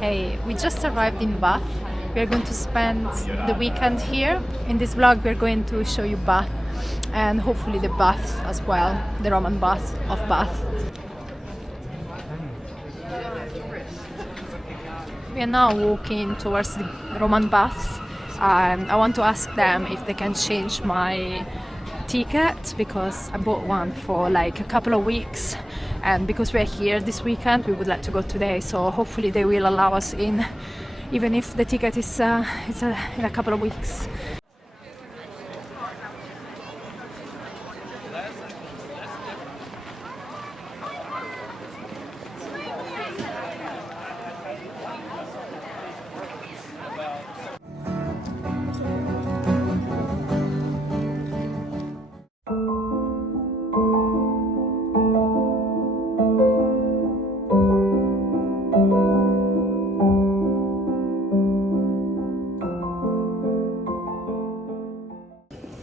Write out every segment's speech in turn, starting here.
Hey, we just arrived in Bath. We are going to spend the weekend here. In this vlog we are going to show you Bath and hopefully the baths as well, the Roman baths of Bath. We are now walking towards the Roman baths. I want to ask them if they can change my ticket because I bought one for like a couple of weeks, and because we're here this weekend we would like to go today, so hopefully they will allow us in even if the ticket is in a couple of weeks.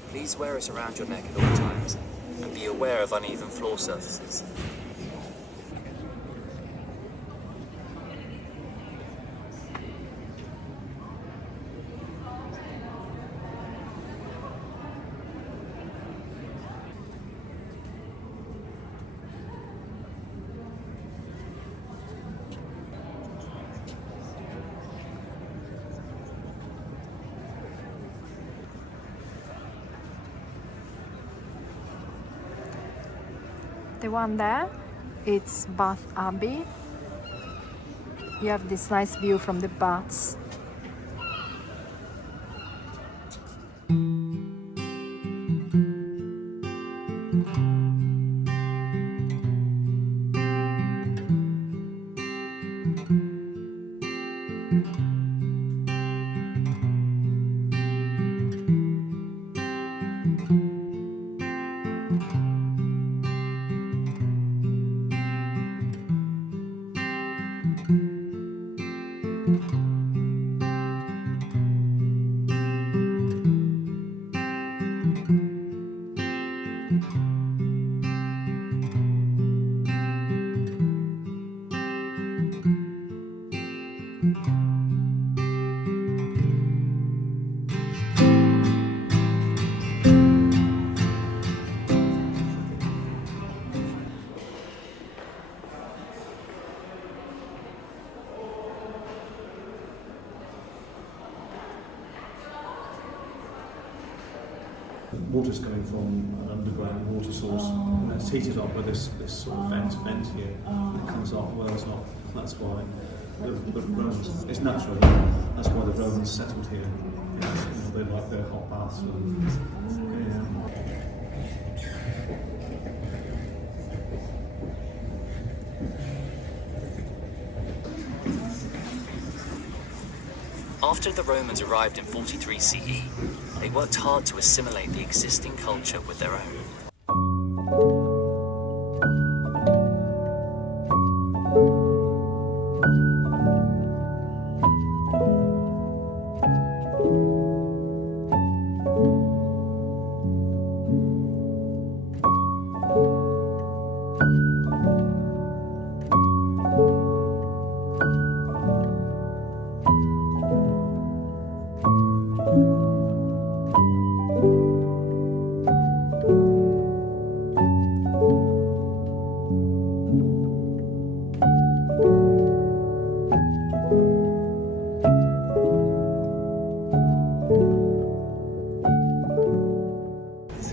Please wear it around your neck at all times and be aware of uneven floor surfaces. The one there, it's Bath Abbey. You have this nice view from the baths. Water's coming from an underground water source, and it's heated up with this sort of vent here. And it comes up wells up. That's why the Romans. It's natural. That's why the Romans settled here. You know, they like their hot baths. After the Romans arrived in 43 CE, they worked hard to assimilate the existing culture with their own.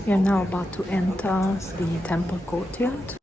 We are now about to enter the temple courtyard.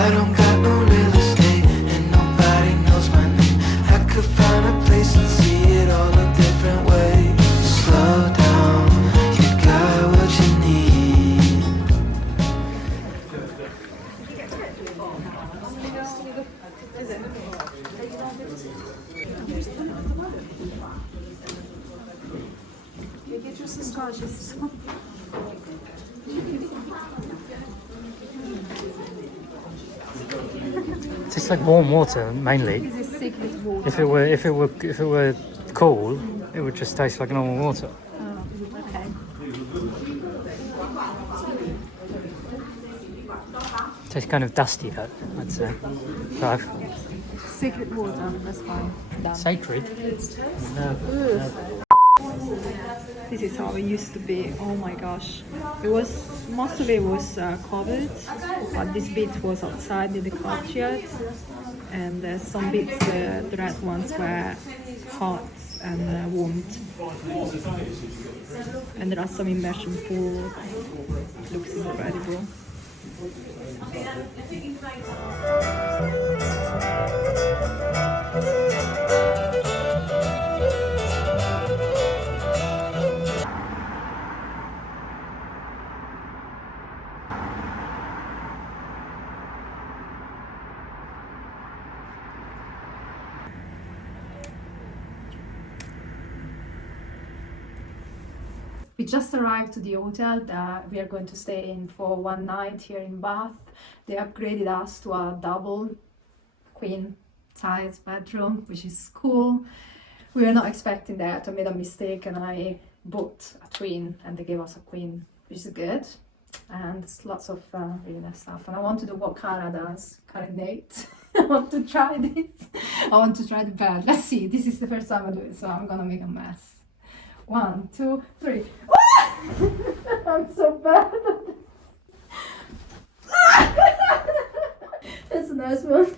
I don't got no real estate and nobody knows my name. I could find a place and see it all a different way. Slow down, you got what you need. Tastes like warm water mainly. This is secret water. If it were cool, it would just taste like normal water. Oh, okay. Tastes kind of dusty though, I'd say. Right. Secret water, that's fine. Done. Sacred? No. This is how it used to be. Oh my gosh. It was, most of it was covered, but this bit was outside in the courtyard. And some bits, the red ones were hot and warmed. And there are some immersion pool. Looks incredible. We just arrived to the hotel that we are going to stay in for one night here in Bath. They upgraded us to a double queen size bedroom, which is cool. We were not expecting that. I made a mistake and I booked a twin and they gave us a queen, which is good. And there's lots of really nice stuff. And I want to do what Cara does, Cara Nate. I want to try this. I want to try the bed. Let's see, this is the first time I do it, so I'm gonna make a mess. 1, 2, 3. I'm so bad at this. That's a nice one.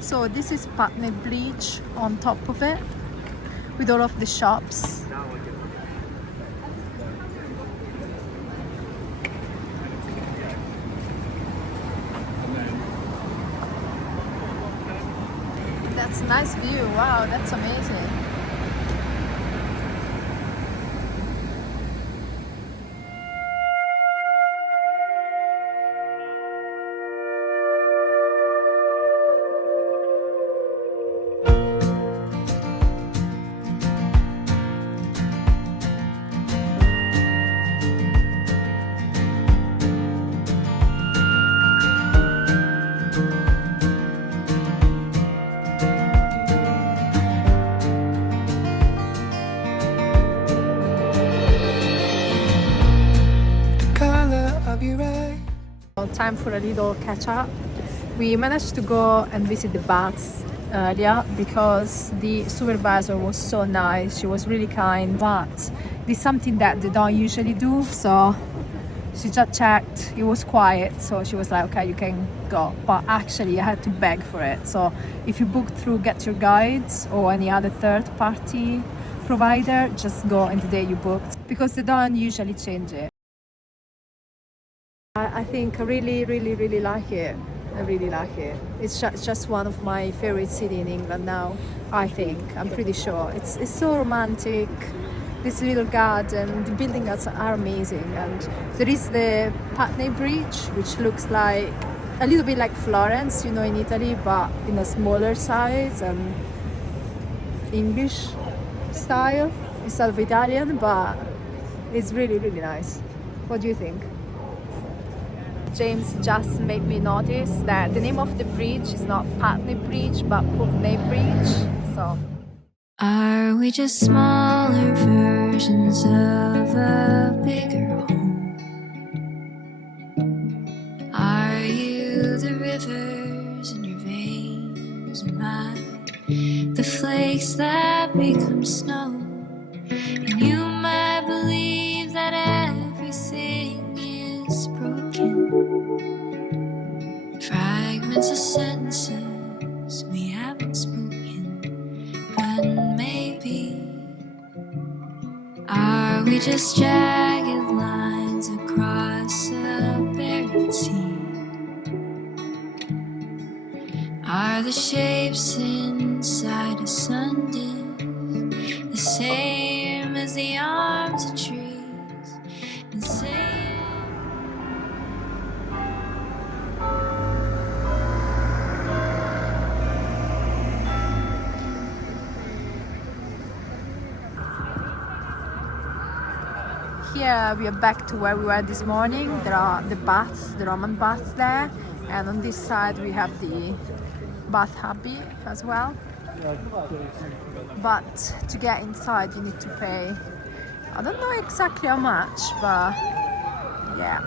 So this is Putney Bridge on top of it, with all of the shops. That's a nice view, wow, that's amazing. Time for a little catch up. We managed to go and visit the baths earlier because the supervisor was so nice. She was really kind, but this is something that they don't usually do, so she just checked. It was quiet, so she was like, okay, you can go, but actually I had to beg for it. So if you book through Get Your Guides or any other third party provider, just go on the day you booked because they don't usually change it. I think I really like it. I really like it. It's just one of my favorite cities in England now. I think, I'm pretty sure. It's so romantic. This little garden, the buildings are amazing, and there is the Putney Bridge, which looks like a little bit like Florence, you know, in Italy, but in a smaller size and English style instead of Italian, but it's really nice. What do you think? James just made me notice that the name of the bridge is not Putney Bridge but Putney Bridge. So are we just smaller versions of a bigger home? Are you the rivers in your veins, or mine the flakes that become snow? And you might believe that everything is broken, fragments of sentences we haven't spoken, but maybe are we just jagged lines across a buried sea? Are the shapes inside a sundisk the same as the arms of trees? The same. here we are back to where we were this morning. There are the baths, the Roman baths there, and on this side we have the bath abbey as well. But to get inside you need to pay, I don't know exactly how much, but yeah.